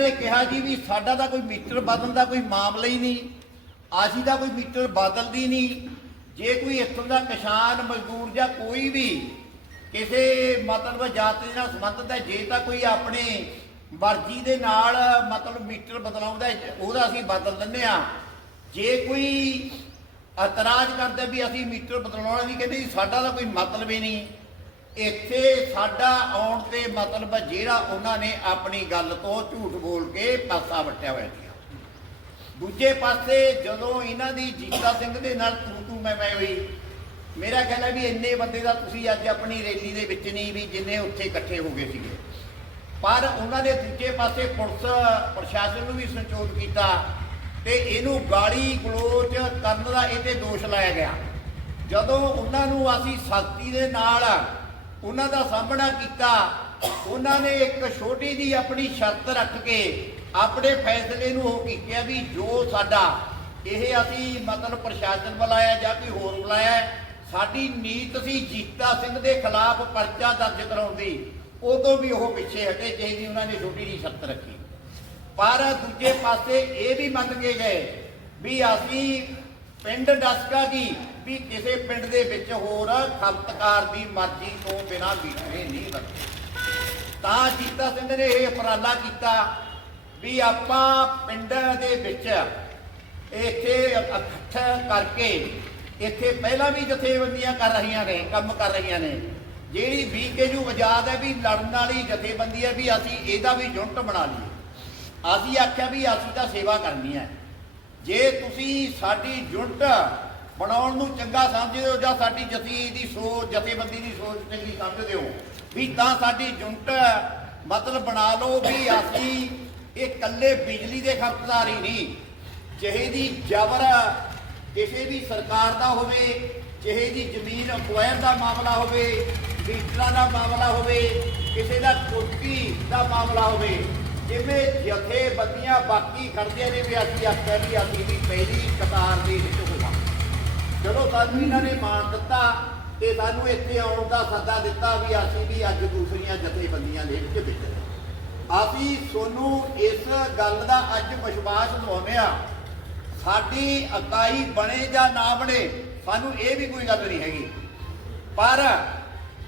ਨੇ ਕਿਹਾ ਜੀ ਵੀ ਸਾਡਾ ਤਾਂ ਕੋਈ ਮੀਟਰ ਬਦਲਣ ਦਾ ਕੋਈ ਮਾਮਲਾ ਹੀ ਨਹੀਂ, ਅਸੀਂ ਤਾਂ ਕੋਈ ਮੀਟਰ ਬਦਲਦੀ ਨਹੀਂ। ਜੇ ਕੋਈ ਇੱਥੋਂ ਦਾ ਕਿਸਾਨ, ਮਜ਼ਦੂਰ ਜਾਂ ਕੋਈ ਵੀ ਕਿਸੇ ਮਤਲਬ ਜਾਤੀ ਨਾਲ ਸੰਬੰਧਿਤ ਹੈ, ਜੇ ਤਾਂ ਕੋਈ ਆਪਣੇ ਮਰਜ਼ੀ ਦੇ ਨਾਲ ਮਤਲਬ ਮੀਟਰ ਬਦਲਾਉਂਦਾ ਉਹਦਾ ਅਸੀਂ ਬਦਲ ਦਿੰਦੇ ਆ ਜੇ ਕੋਈ ਇਤਰਾਜ਼ ਕਰਦਾ ਵੀ ਅਸੀਂ ਮੀਟਰ ਬਦਲਾਉਣਾ ਨਹੀਂ, ਕਹਿੰਦੇ ਸਾਡਾ ਤਾਂ ਕੋਈ ਮਤਲਬ ਹੀ ਨਹੀਂ। ਇੱਥੇ ਸਾਡਾ ਆਉਣ ਤੇ ਮਤਲਬ ਜਿਹੜਾ ਉਹਨਾਂ ਨੇ ਆਪਣੀ ਗੱਲ ਤੋਂ ਝੂਠ ਬੋਲ ਕੇ ਪਾਸਾ ਵਟਿਆ ਹੋਇਆ ਸੀ ਦੂਜੇ ਪਾਸੇ ਜਦੋਂ ਇਹਨਾਂ ਦੀ ਜੀਤਾ ਸਿੰਘ ਦੇ ਨਾਲ ਤੂੰ ਤੂੰ ਮੈਂ ਮੈਂ ਹੋਈ, ਮੇਰਾ ਖਿਆਲ ਹੈ ਵੀ ਇੰਨੇ ਬੰਦੇ ਦਾ ਤੁਸੀਂ ਅੱਜ ਆਪਣੀ ਰੈਲੀ ਦੇ ਵਿੱਚ ਨਹੀਂ ਵੀ ਜਿੰਨੇ ਉੱਥੇ ਇਕੱਠੇ ਹੋ ਗਏ ਸੀਗੇ। ਪਰ ਉਹਨਾਂ ਦੇ ਦੂਜੇ ਪਾਸੇ ਪੁਲਿਸ, ਪ੍ਰਸ਼ਾਸਨ ਨੂੰ ਵੀ ਸੰਚੋਤ ਕੀਤਾ ਤੇ ਇਹਨੂੰ ਗਾਲੀ ਗਲੋਚ ਕਰਨ ਦਾ ਇਹ ਦੋਸ਼ ਲਾਇਆ ਗਿਆ। ਜਦੋਂ ਉਹਨਾਂ ਨੂੰ ਅਸੀਂ ਸਖਤੀ ਦੇ ਨਾਲ ਉਹਨਾਂ ਦਾ ਸਾਹਮਣਾ ਕੀਤਾ। ਉਹਨਾਂ ਨੇ ਇੱਕ ਛੋਟੀ ਜੀ ਆਪਣੀ ਸ਼ਰਤ ਰੱਖ ਕੇ ਆਪਣੇ ਫੈਸਲੇ ਨੂੰ ਉਹ ਕੀਤਾ ਵੀ ਜੋ ਸਾਡਾ, ਇਹ ਅਸੀਂ ਮਤਲਬ ਪ੍ਰਸ਼ਾਸਨ ਬੁਲਾਇਆ ਜਾਂ ਕੋਈ ਹੋਰ ਬੁਲਾਇਆ ਸਾਡੀ ਨੀਤ ਸੀ ਜੀਤਾ ਸਿੰਘ ਦੇ ਖਿਲਾਫ ਪਰਚਾ ਦਰਜ ਕਰਾਉਣ ਦੀ। ਉਦੋਂ ਵੀ ਉਹ ਪਿੱਛੇ ਹਟੇ ਜਿਹਦੀ ਉਹਨਾਂ ਨੇ ਛੋਟੀ ਜੀ ਸ਼ਰਤ ਰੱਖੀ। ਪਰ ਦੂਜੇ ਪਾਸੇ ਇਹ ਵੀ ਮੰਨ ਕੇ ਗਏ ਵੀ ਅਸੀਂ ਪਿੰਡ ਡਸਕਾ ਜੀ, ਵੀ ਕਿਸੇ ਪਿੰਡ ਦੇ ਵਿੱਚ ਹੋਰ ਖਪਤਕਾਰ ਦੀ ਮਰਜ਼ੀ ਤੋਂ ਬਿਨਾਂ ਮੀਟਰੇ ਨਹੀਂ ਲੱਗਦੇ ਤਾਂ ਜੀਤਾ ਸਿੰਘ ਨੇ ਇਹ ਉਪਰਾਲਾ ਕੀਤਾ ਵੀ ਆਪਾਂ ਪਿੰਡ ਦੇ ਵਿੱਚ ਇੱਥੇ ਇਕੱਠ ਕਰਕੇ ਇੱਥੇ ਪਹਿਲਾਂ ਵੀ ਜਥੇਬੰਦੀਆਂ ਕਰ ਰਹੀਆਂ ਨੇ, ਕੰਮ ਕਰ ਰਹੀਆਂ ਨੇ। ਜਿਹੜੀ ਵੀਕੇਯੂ ਆਜ਼ਾਦ ਹੈ ਵੀ ਲੜਨ ਵਾਲੀ ਜਥੇਬੰਦੀ ਹੈ ਵੀ ਅਸੀਂ ਇਹਦਾ ਵੀ ਯੂਨਿਟ ਬਣਾ ਲਈਏ। ਅਸੀਂ ਆਖਿਆ ਵੀ ਅਸੀਂ ਤਾਂ ਸੇਵਾ ਕਰਨੀ ਹੈ। ਜੇ ਤੁਸੀਂ ਸਾਡੀ ਯੂਨਿਟ ਬਣਾਉਣ ਨੂੰ ਚੰਗਾ ਸਮਝਦੇ ਹੋ ਜਾਂ ਸਾਡੀ ਜਥੀ ਦੀ ਸੋਚ ਜਥੇਬੰਦੀ ਦੀ ਸੋਚ ਚੰਗੀ ਸਮਝਦੇ ਹੋ, ਵੀ ਤਾਂ ਸਾਡੀ ਯੂਨਿਟ ਮਤਲਬ ਬਣਾ ਲਓ ਵੀ ਅਸੀਂ ਇਹ ਇਕੱਲੇ ਬਿਜਲੀ ਦੇ ਖਪਤਦਾਰ ਹੀ ਨਹੀਂ। ਜਿਹੇ ਦੀ ਜ਼ਬਰ ਕਿਸੇ ਵੀ ਸਰਕਾਰ ਦਾ ਹੋਵੇ, ਜਿਹੇ ਦੀ ਜ਼ਮੀਨ ਅਕਵਾਇਰ ਦਾ ਮਾਮਲਾ ਹੋਵੇ ਮੀਟਰਾਂ ਦਾ ਮਾਮਲਾ ਹੋਵੇ, ਕਿਸੇ ਦਾ ਕੋਠੀ ਦਾ ਮਾਮਲਾ ਹੋਵੇ ਜਿਵੇਂ ਜਥੇਬੰਦੀਆਂ ਬਾਕੀ ਖੜਦੀਆਂ ਨੇ ਵੀ ਅਸੀਂ ਆਖਿਆ ਵੀ ਅਸੀਂ ਵੀ ਪਹਿਲੀ ਕਤਾਰ ਦੇ ਵਿੱਚ ਹੋਵਾਂ। ਚਲੋ ਸਾਨੂੰ ਇਹਨਾਂ ਨੇ ਮਾਣ ਦਿੱਤਾ ਤੇ ਸਾਨੂੰ ਇੱਥੇ ਆਉਣ ਦਾ ਸੱਦਾ ਦਿੱਤਾ ਵੀ ਅਸੀਂ ਵੀ ਅੱਜ ਦੂਸਰੀਆਂ ਜਥੇਬੰਦੀਆਂ ਦੇ ਵਿੱਚ ਵਿਚਰ ਅਸੀਂ ਤੁਹਾਨੂੰ ਇਸ ਗੱਲ ਦਾ ਅੱਜ ਵਿਸ਼ਵਾਸ ਦਿਵਾਉਂਦੇ ਆ ਸਾਡੀ ਇਕਾਈ ਬਣੇ ਜਾਂ ਨਾ ਬਣੇ, ਸਾਨੂੰ ਇਹ ਵੀ ਕੋਈ ਗੱਲ ਨਹੀਂ ਹੈਗੀ। ਪਰ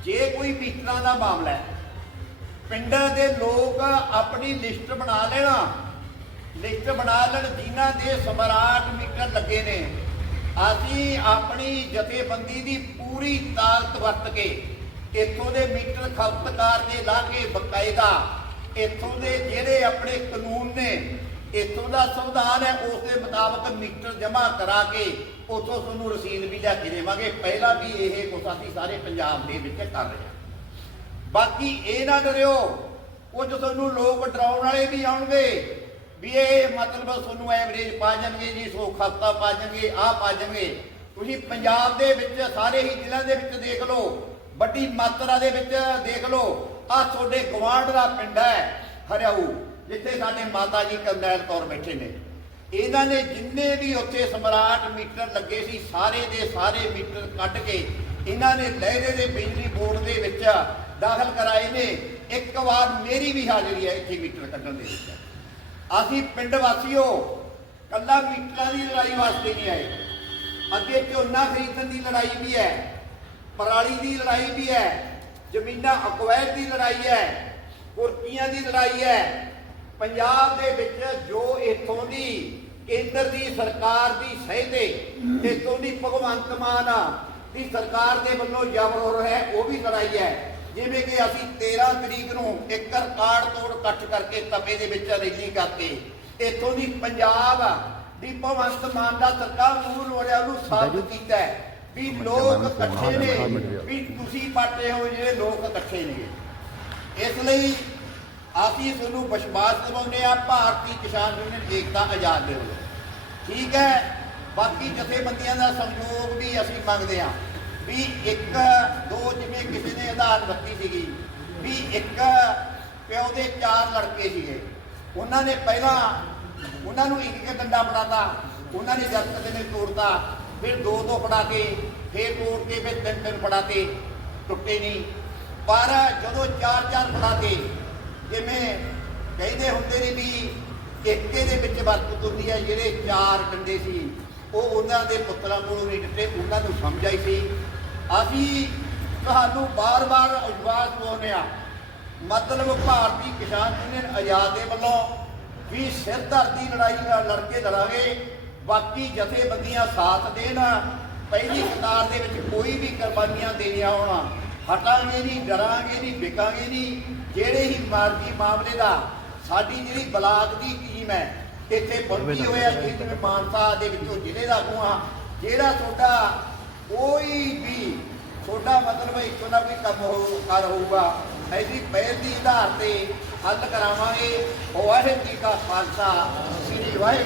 ਜੇ ਕੋਈ ਮੀਟਰਾਂ ਦਾ ਮਾਮਲਾ ਹੈ ਪਿੰਡਾਂ ਦੇ ਲੋਕ ਆਪਣੀ ਲਿਸਟ ਬਣਾ ਲੈਣਾ। ਲਿਸਟ ਬਣਾ ਲੈਣ ਜਿਨ੍ਹਾਂ ਦੇ ਸਮਰਾਟ ਮੀਟਰ ਲੱਗੇ ਨੇ। ਅਸੀਂ ਆਪਣੀ ਜਥੇਬੰਦੀ ਦੀ ਪੂਰੀ ਤਾਕਤ ਵਰਤ ਕੇ ਇੱਥੋਂ ਦੇ ਮੀਟਰ ਖਪਤਕਾਰ ਦੇ ਲਾ ਕੇ ਬਕਾਇਦਾ, ਇੱਥੋਂ ਦੇ ਜਿਹੜੇ ਆਪਣੇ ਕਾਨੂੰਨ ਨੇ, ਇੱਥੋਂ ਦਾ ਸੰਵਿਧਾਨ ਹੈ, ਉਸ ਦੇ ਮੁਤਾਬਕ ਮੀਟਰ ਜਮ੍ਹਾਂ ਕਰਾ ਕੇ ਉਥੋਂ ਤੁਹਾਨੂੰ ਰਸੀਦ ਵੀ ਲੈ ਕੇ ਦੇਵਾਂਗੇ। ਪਹਿਲਾਂ ਵੀ ਇਹ ਕੁਛ ਅਸੀਂ ਸਾਰੇ ਪੰਜਾਬ ਦੇ ਵਿੱਚ ਕਰ ਰਹੇ ਹਾਂ। ਬਾਕੀ ਇਹ ਨਾ ਡਰਿਓ, ਕੁਝ ਤੁਹਾਨੂੰ ਲੋਕ ਡਰਾਉਣ ਵਾਲੇ ਵੀ ਆਉਣਗੇ। ਵੀ ਇਹ ਮਤਲਬ ਤੁਹਾਨੂੰ ਐਵਰੇਜ ਪਾ ਜਾਣਗੇ ਜੀ, ਸੋ ਖਾਤਾ ਪਾ ਜਾਣਗੇ, ਆਹ ਪਾ ਜਾਣਗੇ। ਤੁਸੀਂ ਪੰਜਾਬ ਦੇ ਵਿੱਚ ਸਾਰੇ ਹੀ ਜ਼ਿਲ੍ਹਿਆਂ ਦੇ ਵਿੱਚ ਦੇਖ ਲਓ, ਵੱਡੀ ਮਾਤਰਾ ਦੇ ਵਿੱਚ ਦੇਖ ਲਓ, ਆਹ ਤੁਹਾਡੇ ਗਵਾਂਢ ਦਾ ਪਿੰਡ ਹੈ, ਹਰਿਆਊ, ਜਿੱਥੇ ਸਾਡੇ ਮਾਤਾ ਜੀ ਕਰਨੈਲ ਕੌਰ ਬੈਠੇ ਨੇ। ਇਹਨਾਂ ਨੇ ਜਿੰਨੇ ਵੀ ਉੱਥੇ ਸਮਰਾਟ ਮੀਟਰ ਲੱਗੇ ਸੀ, ਸਾਰੇ ਦੇ ਸਾਰੇ ਮੀਟਰ ਕੱਢ ਕੇ ਇਹਨਾਂ ਨੇ ਲਹਿਰੇ ਦੇ ਬਿਜਲੀ ਬੋਰਡ ਦੇ ਵਿੱਚ ਦਾਖਲ ਕਰਾਏ ਨੇ, ਇੱਕ ਵਾਰ ਮੇਰੀ ਵੀ ਹਾਜ਼ਰੀ ਹੈ ਇੱਥੇ ਮੀਟਰ ਕੱਢਣ ਦੇ ਵਿੱਚ। ਅਸੀਂ ਪਿੰਡ ਵਾਸੀਓ, ਕੱਲਾ ਮੀਟਰਾਂ ਦੀ ਲੜਾਈ ਵਾਸਤੇ ਨਹੀਂ ਆਏ। ਅੱਗੇ ਝੋਨਾ ਖਰੀਦਣ ਦੀ ਲੜਾਈ ਵੀ ਹੈ, ਪਰਾਲੀ ਦੀ ਲੜਾਈ ਵੀ ਹੈ, ਜ਼ਮੀਨਾਂ ਅਕਵਾਇਰ ਦੀ ਲੜਾਈ ਹੈ ਕੁਰਕੀਆਂ ਦੀ ਲੜਾਈ ਹੈ। ਪੰਜਾਬ ਦੇ ਵਿੱਚ ਜੋ ਇਥੋਂ ਦੀ ਕੇਂਦਰ ਦੀ ਸਰਕਾਰ ਦੀ ਸਹਿਤੇ ਇਥੋਂ ਦੀ ਭਗਵੰਤ ਮਾਨ ਦੀ ਸਰਕਾਰ ਦੇ ਵੱਲੋਂ ਜ਼ਬਰ ਹੋ ਰਿਹਾ ਹੈ, ਉਹ ਵੀ ਲੜਾਈ ਹੈ। ਜਿਵੇਂ ਕਿ ਅਸੀਂ 13 ਤਰੀਕ ਨੂੰ ਇੱਕ ਰਿਕਾਰਡ ਤੋੜ ਇਕੱਠ ਕਰਕੇ ਤਪੇ ਦੇ ਵਿੱਚ ਰੈਲੀ ਕਰਕੇ ਇਥੋਂ ਦੀ ਪੰਜਾਬ ਦੀ ਭਗਵੰਤ ਮਾਨ ਦਾ ਸਰਕਾਰ ਨੂੰ ਲੋੜਿਆ ਨੂੰ ਸਾਬਤ ਕੀਤਾ ਹੈ ਵੀ ਲੋਕ ਇਕੱਠੇ ਨੇ ਵੀ ਤੁਸੀਂ ਪਾਟੇ ਹੋ ਜਿਹੜੇ ਲੋਕ ਇਕੱਠੇ ਨੇ। ਇਸ ਲਈ ਅਸੀਂ ਤੁਹਾਨੂੰ ਵਿਸ਼ਵਾਸ ਦਿਵਾਉਂਦੇ ਆ ਭਾਰਤੀ ਕਿਸਾਨ ਯੂਨੀਅਨ ਏਕਤਾ ਆਜ਼ਾਦ ਦੇ ਵੱਲੋਂ। ਠੀਕ ਹੈ ਬਾਕੀ ਜਥੇਬੰਦੀਆਂ ਦਾ ਸਹਿਯੋਗ ਵੀ ਅਸੀਂ ਮੰਗਦੇ ਆ ਵੀ ਇੱਕ, ਦੋ ਜਿਵੇਂ ਕਿਸੇ ਨੇ ਆਧਾਰ ਦਿੱਤੀ ਸੀਗੀ, ਵੀ ਇੱਕ ਪਿਓ ਦੇ ਚਾਰ ਲੜਕੇ ਸੀਗੇ। ਉਹਨਾਂ ਨੇ ਪਹਿਲਾਂ ਉਹਨਾਂ ਨੂੰ ਇੱਕ ਇੱਕ ਡੰਡਾ ਫੜਾਤਾ, ਉਹਨਾਂ ਨੇ ਜਦ ਤੱਕ ਨੇ ਤੋੜਤਾ, ਫਿਰ ਦੋ ਦੋ ਫੜਾ ਕੇ ਫਿਰ ਤੋੜ ਕੇ ਫਿਰ ਤਿੰਨ ਤਿੰਨ ਫੜਾਤੇ, ਟੁੱਟੇ ਨਹੀਂ। ਪਰ ਜਦੋਂ ਚਾਰ ਚਾਰ ਫੜਾਤੇ, ਜਿਵੇਂ ਕਹਿੰਦੇ ਹੁੰਦੇ ਨੇ ਵੀ ਏਕੇ ਦੇ ਵਿੱਚ ਵਰਤ ਹੁੰਦੀ ਹੈ, ਜਿਹੜੇ ਚਾਰ ਡੰਡੇ ਸੀ, ਉਹ ਉਹਨਾਂ ਦੇ ਪੁੱਤਰਾਂ ਕੋਲੋਂ ਨਹੀਂ ਦਿੱਤੇ, ਉਹਨਾਂ ਨੂੰ ਸਮਝ ਆਈ ਸੀ। ਅਸੀਂ ਤੁਹਾਨੂੰ ਬਾਰ-ਬਾਰ ਵਿਸ਼ਵਾਸ ਦਿਵਾਉਂਦੇ ਹਾਂ। ਮਤਲਬ ਭਾਰਤੀ ਕਿਸਾਨ ਯੂਨੀਅਨ ਆਜ਼ਾਦ ਦੇ ਵੱਲੋਂ ਵੀ ਸਿਰਧਰ ਦੀ ਲੜਾਈ ਨਾਲ ਲੜ ਕੇ ਲੜਾਂਗੇ। ਬਾਕੀ ਜਥੇਬੰਦੀਆਂ ਸਾਥ ਦੇਣ। ਪਹਿਲੀ ਕਤਾਰ ਦੇ ਵਿੱਚ ਕੋਈ ਵੀ ਕੁਰਬਾਨੀਆਂ ਦੇਣੀਆਂ ਹੋਣਾ, ਹਟਾਂਗੇ ਨਹੀਂ, ਡਰਾਂਗੇ ਨਹੀਂ, ਵਿਕਾਂਗੇ ਨਹੀਂ। ਜਿਹੜੇ ਹੀ ਮਾਰਜੀ ਮਾਮਲੇ ਦਾ ਸਾਡੀ ਜਿਹੜੀ ਬਲਾਕ ਦੀ ਟੀਮ ਹੈ, ਇੱਥੇ ਪਹੁੰਚੀ ਹੋਇਆ ਜਿਵੇਂ ਮਾਨਸਾ ਦੇ ਵਿੱਚੋਂ ਜ਼ਿਲ੍ਹੇ ਦਾ ਗੂਆ ਜਿਹੜਾ ਤੁਹਾਡਾ ਤੁਹਾਡਾ ਮਤਲਬ ਇੱਥੋਂ ਦਾ ਕੋਈ ਕੰਮ ਹੋ, ਕਰ ਹੋਊਗਾ। ਐਸੀ ਪਹਿਲ ਦੀ ਆਧਾਰ ਤੇ ਹੱਲ ਕਰਾਵਾਂਗੇ। ਵਾਹਿਗੁਰੂ ਜੀ ਕਾ ਖਾਲਸਾ, ਸ੍ਰੀ ਵਾਹਿਗੁਰੂ